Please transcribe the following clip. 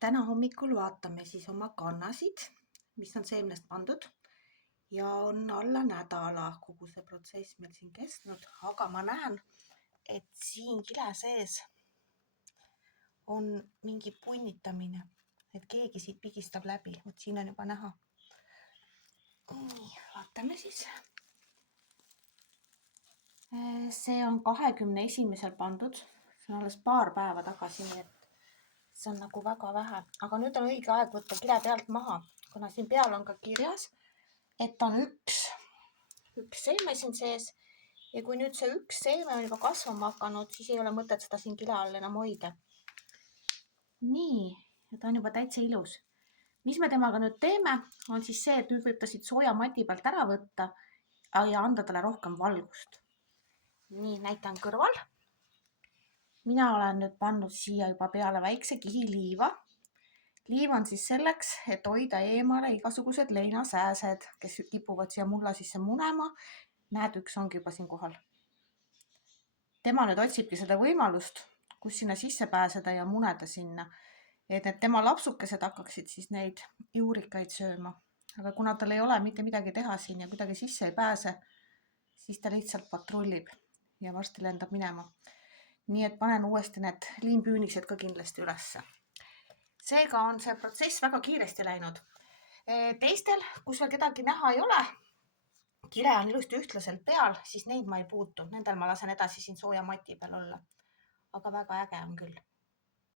Täna hommikul vaatame siis oma kannasid, mis on seemnest pandud ja on alla nädala kogu see protsess meil siin kestnud, aga ma näen, et siin kile sees on mingi punnitamine, et keegi siit pigistab läbi, vot siin on juba näha. Nii, vaatame siis. See on 21. pandud, see on alles paar päeva tagasi, nii et see on nagu väga vähe, aga nüüd on õige aeg võtta kile pealt maha, kuna siin peal on ka kirjas, et on üks seeme siin sees ja kui nüüd see üks seeme on juba kasvama hakanud, siis ei ole mõtet seda siin kile all enam hoida. Nii, ja ta on juba täitsa ilus. Mis me temaga nüüd teeme, on siis see, et nüüd võib ta siit sooja mati pealt ära võtta ja anda talle rohkem valgust. Nii, näitan kõrval. Mina olen nüüd pannud siia juba peale väikse kihi liiva. Liiv on siis selleks, et hoida eemale igasugused leinasääsed, kes kipuvad siia mulla sisse munema. Näed, üks ongi juba siin kohal. Tema nüüd otsibki seda võimalust, kus sinna sisse pääseda ja muneda sinna, et need tema lapsukesed hakkaksid siis neid juurikaid sööma. Aga kuna tal ei ole mitte midagi teha siin ja kuidagi sisse ei pääse, siis ta lihtsalt patrullib ja varsti lendab minema. Nii et panen uuesti need liimpüünised ka kindlasti ülesse. Seega on see protsess väga kiiresti läinud. Teistel, kus veel kedagi näha ei ole, kile on ilusti ühtlaselt peal, siis neid ma ei puutu. Nendel ma lasen edasi siin sooja mati peal olla. Aga väga äge on küll.